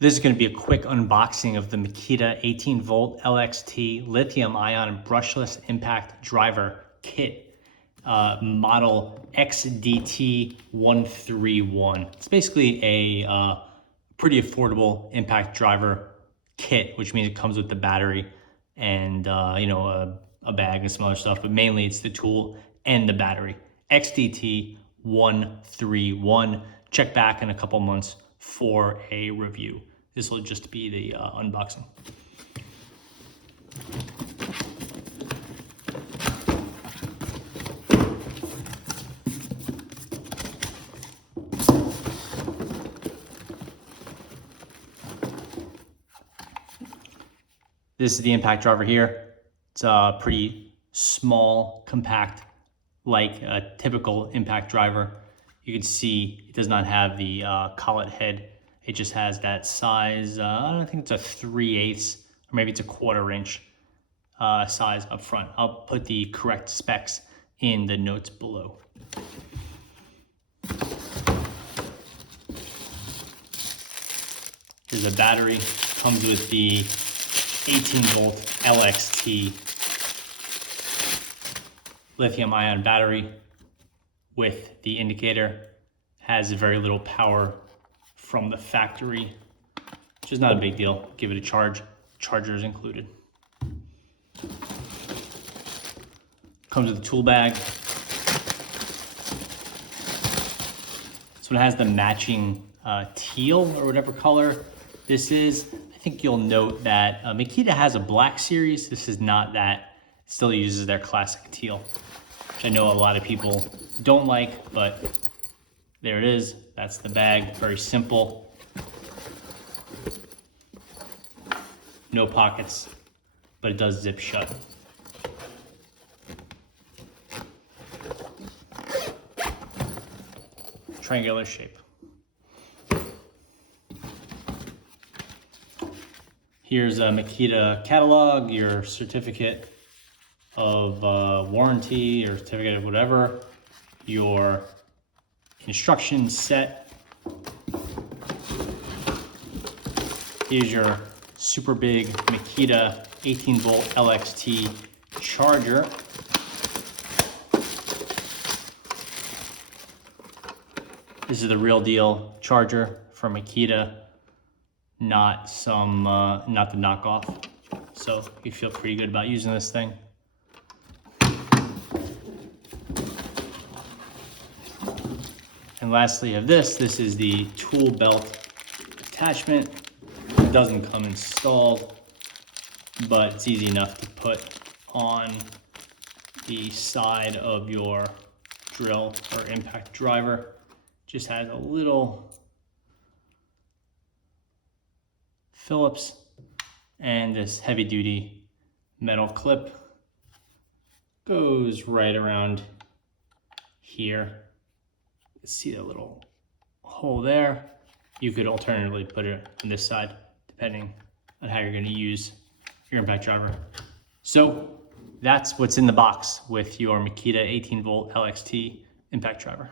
This is going to be a quick unboxing of the Makita 18-volt LXT lithium-ion brushless impact driver kit, model XDT13. It's basically a pretty affordable impact driver kit, which means it comes with the battery and a bag and some other stuff, but mainly it's the tool and the battery. XDT13. Check back in a couple months for a review. This will just be the unboxing. This is the impact driver here. It's a pretty small, compact, like a typical impact driver. You can see it does not have the collet head. It just has that size, I don't think it's a 3/8 or maybe it's a 1/4 inch size up front. I'll put the correct specs in the notes below. Here's a battery. Comes with the 18-volt LXT lithium-ion battery with the indicator. Has very little power from the factory, which is not a big deal. Give it a charge. Charger is included. Comes with a tool bag. This one has the matching teal or whatever color this is. I think you'll note that Makita has a black series. This is not that. It still uses their classic teal, which I know a lot of people don't like, but there it is. That's the bag. Very simple. No pockets, but it does zip shut. Triangular shape. Here's a Makita catalog, your certificate of warranty or certificate of whatever, your instruction set. Here's your super big Makita 18-volt LXT charger. This is the real deal charger from Makita, not the knockoff. So you feel pretty good about using this thing. And lastly, of this is the tool belt attachment. It doesn't come installed, but it's easy enough to put on the side of your drill or impact driver. Just has a little Phillips and this heavy duty metal clip goes right around here. See the little hole there. You could alternatively put it on this side, depending on how you're going to use your impact driver. So that's what's in the box with your Makita 18-volt LXT impact driver.